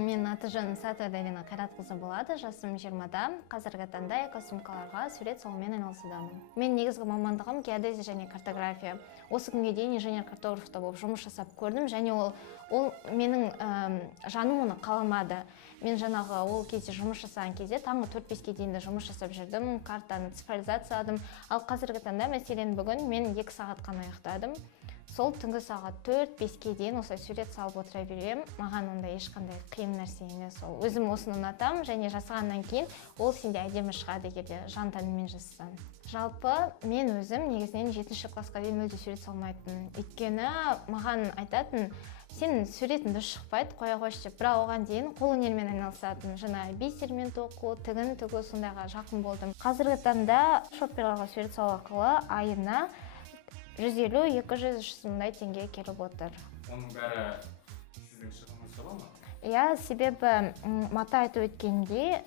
Мен аты-жөнім Сатода Элина Қайратқызы болады, жасым 20-да. Қазіргі таңда экосумкаларға сурет салумен айналысудамын. Мен негізгі мамандығым геодезия және картография. Осы күнге дейін инженер-картографта болып жұмыс жасап көрдім, және ол менің жаным оны қаламады. Мен жаңағы ол кезде жұмыс жасаған кезде таңғы 4-5-ке дейін жұмыс жасап жүрдім, картаны цифрлизацияладым. Ал қазіргі таңда, мәселен, бүгін мен 2 сағат қана ұйықтадым. Сол түнгі сағат 4-5-ке дейін осылай сурет салып отыра беремін. Маған онда ешқандай қиын нәрсе емес. Ол өзім осыны ұнатамын, және жасағаннан кейін ол сенде әдемі шығады егерде жан тәніңмен жасасаң. Жалпы мен өзім негізінен 7-ші классқа дейін мүлде сурет салмайтынмын. Өйткені маған айтатын, сен суретің дұрыс шықпайды, қоя қойшы деп. Бірақ оған дейін қолөнермен айналысатынмын. Жаңа бисермен тоқу, тігін тігу сондайға жақын болдым. Қазіргі таңда шопперларға сурет салу арқылы айына 150-200 мыңдай теңге келіп отыр. Оның бәрі сіздің шығыныңыз бола ма? Иә, себебі мата айтып өткендей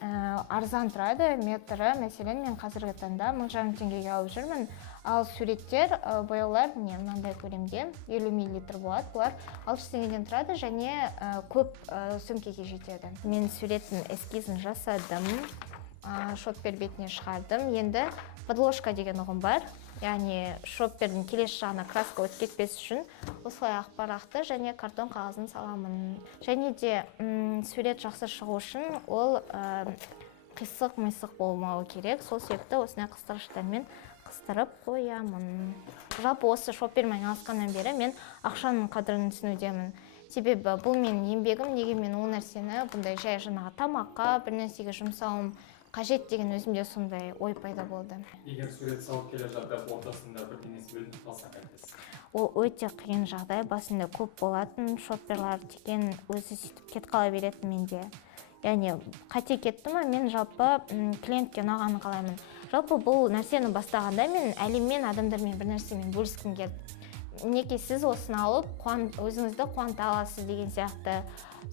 арзан тұрады метрі. Мәселен, мен қазіргі таңда 1000 теңгеге алып жүрмін. Ал суреттер, бояулар мынандай көлемде 50 мл болады. Бұлар 600 теңгеден тұрады және көп сөмкеге жетеді. Мен суреттің эскизін жасадым, шоппер бетіне шығардым. Енді подложка деген ұғым бар. Яғни шоппердің келесі жағына краска өтіп кетпес үшін осылай ақ парақты және картон қағазын саламын. Және де сурет жақсы шығу үшін ол қисық-мисық болмауы керек. Сол себепті осындай қыстырғыштармен қыстырып қоямын. Жалпы осы шоппермен айналысқаннан бері мен ақшаның қадірін түсінудемін. Себебі бұл менің еңбегім, неге мен ол нәрсені бұндай жай жаңағы тамаққа бір нәрсеге жұмсауым қажет деген өзімде сондай ой пайда болды. Егер сурет салып келе жатып, ортасында бірдеңесі бөлініп қалса қайтесіз? Ол өте қиын жағдай, басында көп болатын, шопперлар деген өзі сөйтіп кетіп қала беретін менде. Яғни қате кетті ма, мен жалпы клиентке ұнағанын қалаймын. Жалпы бұл нәрсені бастағанда мен әлеммен, адамдармен бір нәрсемен бөліскім келді. Неке сіз осыны алып, өзіңізді қуанта аласыз деген сияқты.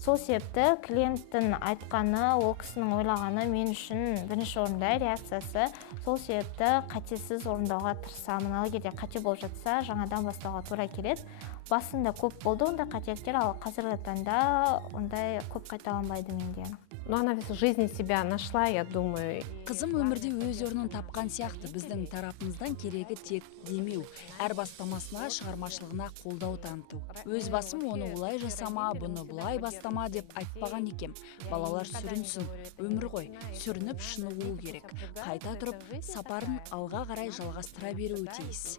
Сол себепті клиенттің айтқаны, ол кісінің ойлағаны мен үшін бірінші орында реакциясы. Сол себепті қатесіз орындауға тырысамын. Ал егерде қате болып жатса, жаңадан бастауға тура келеді. Басында көп болды ондай қателіктер, ал қазіргі таңда ондай көп қайталанбайды менде. Но она в жизни себя нашла, я думаю. Қызым өмірде өз орнын тапқан сияқты, біздің тарапымыздан керегі тек демеу, әр бастамасына, шығармашылығына қолдау таныту. Өз басым оны олай жасама, бұны бұлай бастама деп айтпаған екем. Балалар сүрінсін, өмір ғой, сүрініп шынығуы керек. Қайта тұрып, сапарын алға қарай жалғастыра беруі тиіс.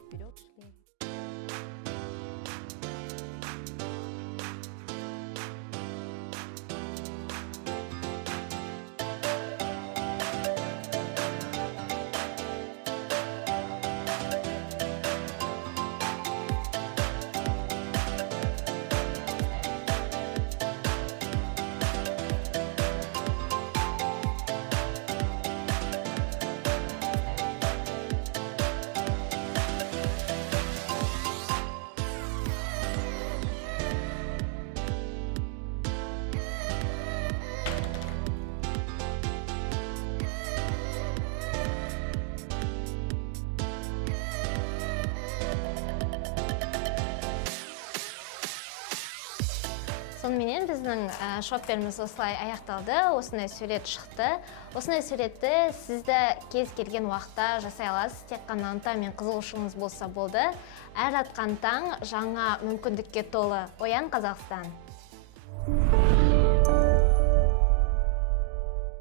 Сонымен біздің шопперіміз осылай аяқталды, осындай сурет шықты. Осындай суретті сізді кез келген уақытта жасай аласыз, тек қана ынта мен қызығушылығыңыз болса болды. Әр атқан таң жаңа мүмкіндікке толы. Оян, Қазақстан!